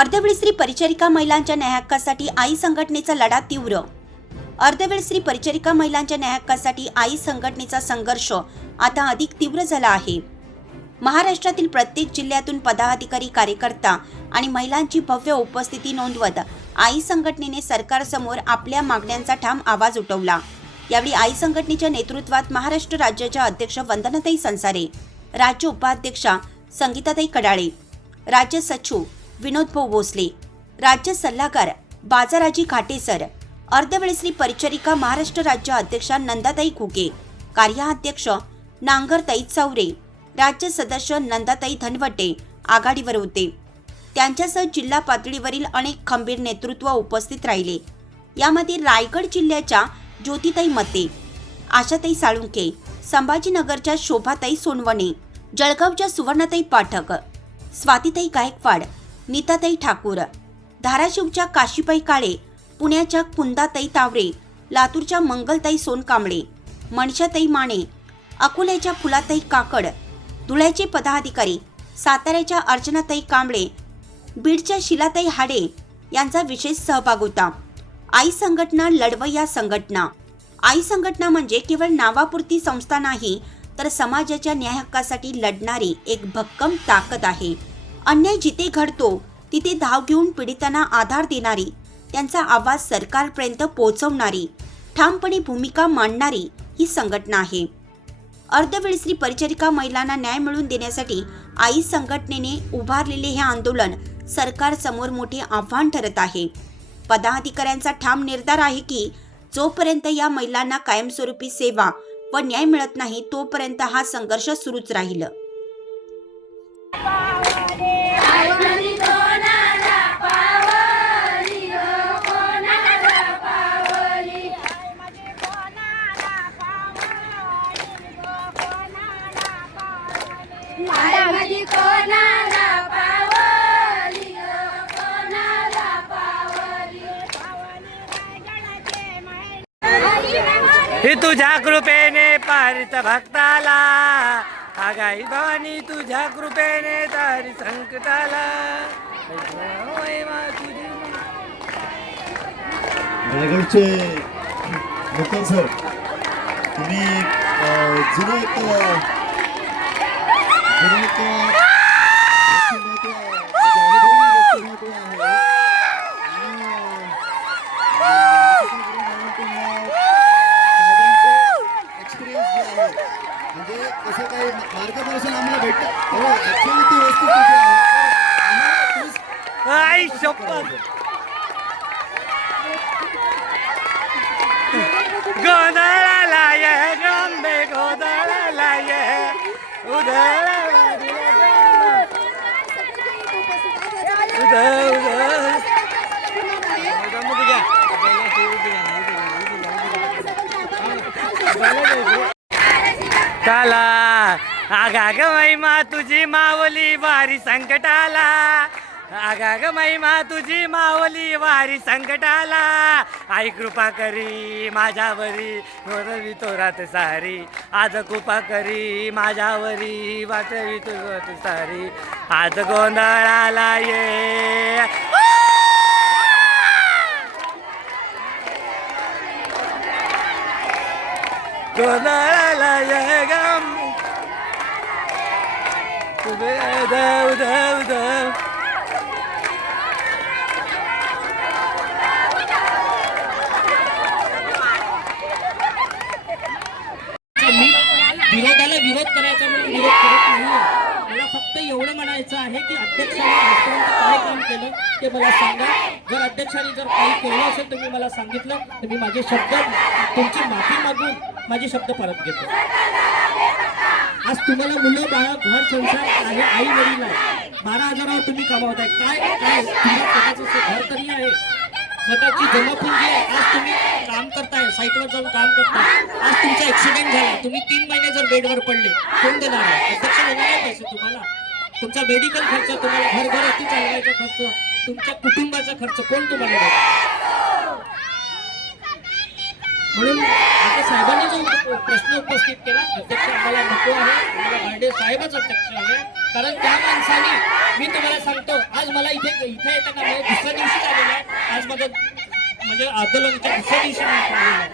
अर्धवेळ स्त्री परिचारिका महिलांच्या न्यायहक्कासाठी आई संघटनेचा लढा तीव्र. अर्धवेळ स्त्री परिचारिका महिलांच्या न्यायहक्कासाठी आई संघटनेचा संघर्ष आता अधिक तीव्र झाला आहे. महाराष्ट्रातील प्रत्येक जिल्ह्यातून पदाधिकारी कार्यकर्ता आणि महिलांची भव्य उपस्थिती नोंदवत आई संघटनेने सरकारसमोर आपल्या मागण्यांचा ठाम आवाज उठवला. यावेळी आई संघटनेच्या नेतृत्वात महाराष्ट्र राज्याच्या अध्यक्ष वंदनाताई संसारे राज्य उपाध्यक्षा संगीताताई कडाळे राज्य सचिव विनोद भाऊ भोसले राज्य सल्लागार बाजाराजी खाटेसर. अर्धवेळश्री परिचारिका महाराष्ट्र राज्य अध्यक्षा नंदाताई घुगे. कार्याध्यक्ष नांगरताई चौरे. राज्य सदस्य नंदाताई धनवटे आघाडीवर होते. त्यांच्यासह जिल्हा पातळीवरील अनेक खंबीर नेतृत्व उपस्थित राहिले. यामध्ये रायगड जिल्ह्याच्या ज्योतिताई मते आशाताई साळुंके संभाजीनगरच्या शोभाताई सोनवणे जळगावच्या सुवर्णाताई पाठक स्वातीताई गायकवाड नीताताई ठाकूर. धाराशिवच्या काशीबाई काळे पुण्याच्या कुंदाताई तावरे लातूरच्या मंगलताई सोनकांबळे मनशाताई माने अकोल्याच्या फुलाताई काकड धुळ्याचे पदाधिकारी साताऱ्याच्या अर्चनाताई कांबळे बीडच्या शिलाताई हाडे यांचा विशेष सहभाग होता. आई संघटना लढवया संघटना. आई संघटना म्हणजे केवळ नावापुरती संस्था नाही तर समाजाच्या न्याय हक्कासाठी लढणारी एक भक्कम ताकद आहे. अन्याय जिथे घडतो तिथे धाव घेऊन पीडितांना आधार देणारी त्यांचा आवाज सरकारपर्यंत पोहोचवणारी ठामपणे भूमिका मांडणारी ही संघटना आहे. अर्धवेळ स्त्री परिचारिका महिलांना न्याय मिळवून देण्यासाठी आई संघटनेने उभारलेले हे आंदोलन सरकारसमोर मोठे आव्हान ठरत आहे. पदाधिकाऱ्यांचा ठाम निर्धार आहे की जोपर्यंत या महिलांना कायमस्वरूपी सेवा व न्याय मिळत नाही तोपर्यंत हा संघर्ष सुरूच राहील. तुझ्या कृपेने पारित भक्ताला. आगाई भवानी तुझ्या कृपेने तारी संकटाला. रायगडचे सर तुम्ही जुनं एक अ, जुनं एक अ, व्यक्तिमत्व, म्हणजे कसं काही मार्गदर्शन आम्हाला भेटतं हो ऍक्च्युअली ती वस्तू कुठे आहे शपथ गोंधळाला ये गंबे गोंधळाला ये उधळाला उधळ उधळ काला आगा ग महिमा तुझी मावली वारी संकटाला. आगा ग महिमा तुझी मावली वारी संकटाला. आई कृपा करी माझ्यावरी गोरवी तोरात सारी. आज कृपा करी माझ्यावरी वाटवी तोरात सारी. आज गोंधळाला ये. गोंधळाला ये गम उदय उदय उदय उदय मी विरोधाला विरोध करायचा म्हणून विरोध करत नाही मला फक्त एवढं म्हणायचं आहे की अध्यक्षांनी आजपर्यंत काय काम केलं ते मला सांगा. जर अध्यक्षांनी जर काही केलं असेल तर मी मला सांगितलं तर मी माझे शब्द तुमची माफी मागून माझे शब्द परत घेतो. आज तुम्हाला मुलं बाळ घर संसार आहे आई वडील आहे. बारा हजारावर तुम्ही कमावताय. काय काय? तुमच्या स्वतःचं घर तरी आहे. स्वतःची जमापुंजी आहे. आज तुम्ही काम करताय. साईटवर जाऊन काम करताय. आज तुमचा ऍक्सिडेंट झाला. तुम्ही तीन महिने जर बेडवर पडले कोण देणार आहे? अध्यक्ष देणार पैसे तुम्हाला. तुमचा मेडिकल खर्च तुम्हाला घर चालवायचा खर्च तुमच्या कुटुंबाचा खर्च कोण तुम्हाला म्हणून आता साहेबांनी जो प्रश्न उपस्थित केला अध्यक्ष आम्हाला नको आहे आम्हाला गाडे साहेबच अध्यक्ष आहे. कारण त्या माणसाने मी तुम्हाला सांगतो आज मला इथे इथे येताना म्हणजे दुसऱ्या दिवशी आलेला आहे. आज माझं म्हणजे आंदोलनाच्या दुसऱ्या दिवशी आहे.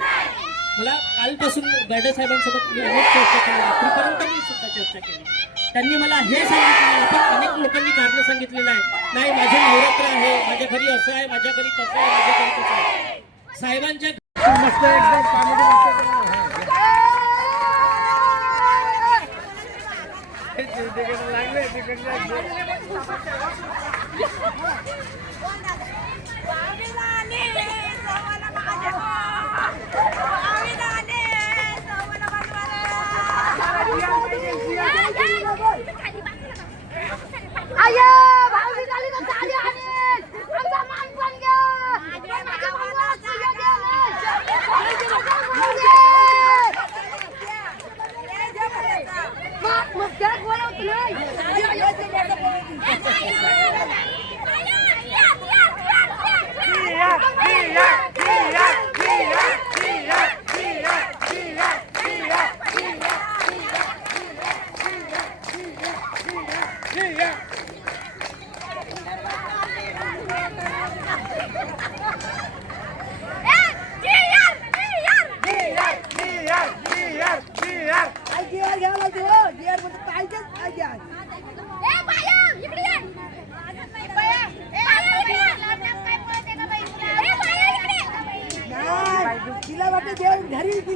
मला कालपासून गाडे साहेबांसोबत मी अनेक चर्चा केली रात्रीपर्यंत मी सुद्धा चर्चा केली. त्यांनी मला हे सांगितलं आपण अनेक लोकांनी कारण सांगितलेलं आहे. नाही माझे नवरात्र आहे. माझ्या घरी असं आहे. माझ्या घरी तसं आहे. माझ्या घरी तसं आहे. साहेबांच्या मस्त एकदम लागले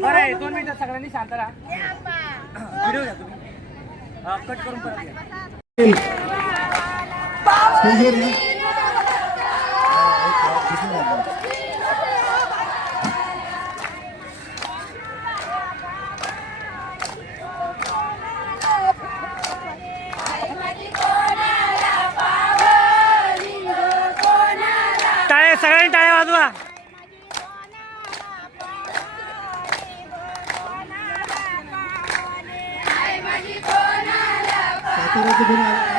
बरं दोन मिनिटं सगळ्यांनी शांत राहा. व्हिडिओ घ्या तुम्ही. कट करून परत घ्या स्टेजवर या. हा, एक हात दिसून राहिला. टाळ्या सगळ्यांनी टाळ्या वाजवा. साताऱ्याचं कोणी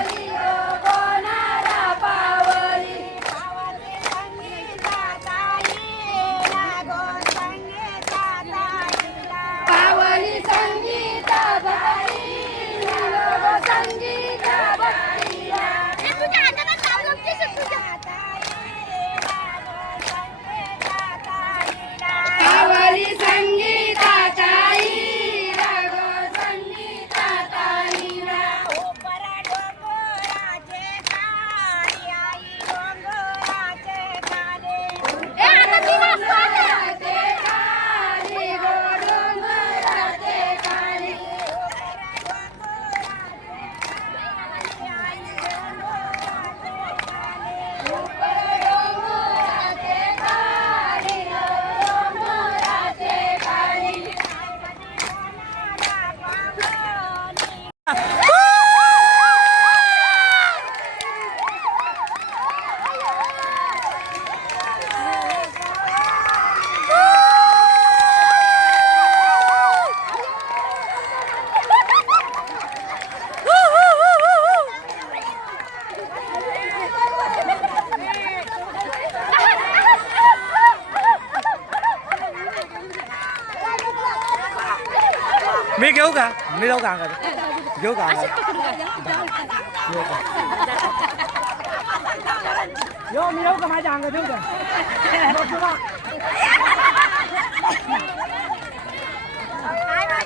का माझ्या अंगात येऊ का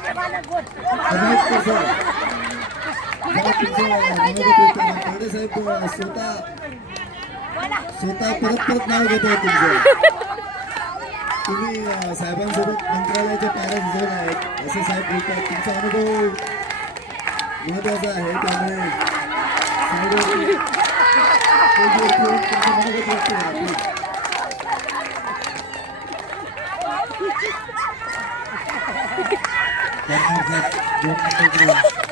अभिजित कसं? जरा तुमचं विनोदी कीर्तन. ताडे साहेब स्वतः स्वतः परत परत नाव घेत आहे तुमचं तुम्ही साहेबांसोबत मंत्रालयाच्या पॅरेंट झिजवल्या आहेत असे साहेब बोलतात तुमचा अनुभव महत्त्वाचा आहे त्यामुळे Thank you.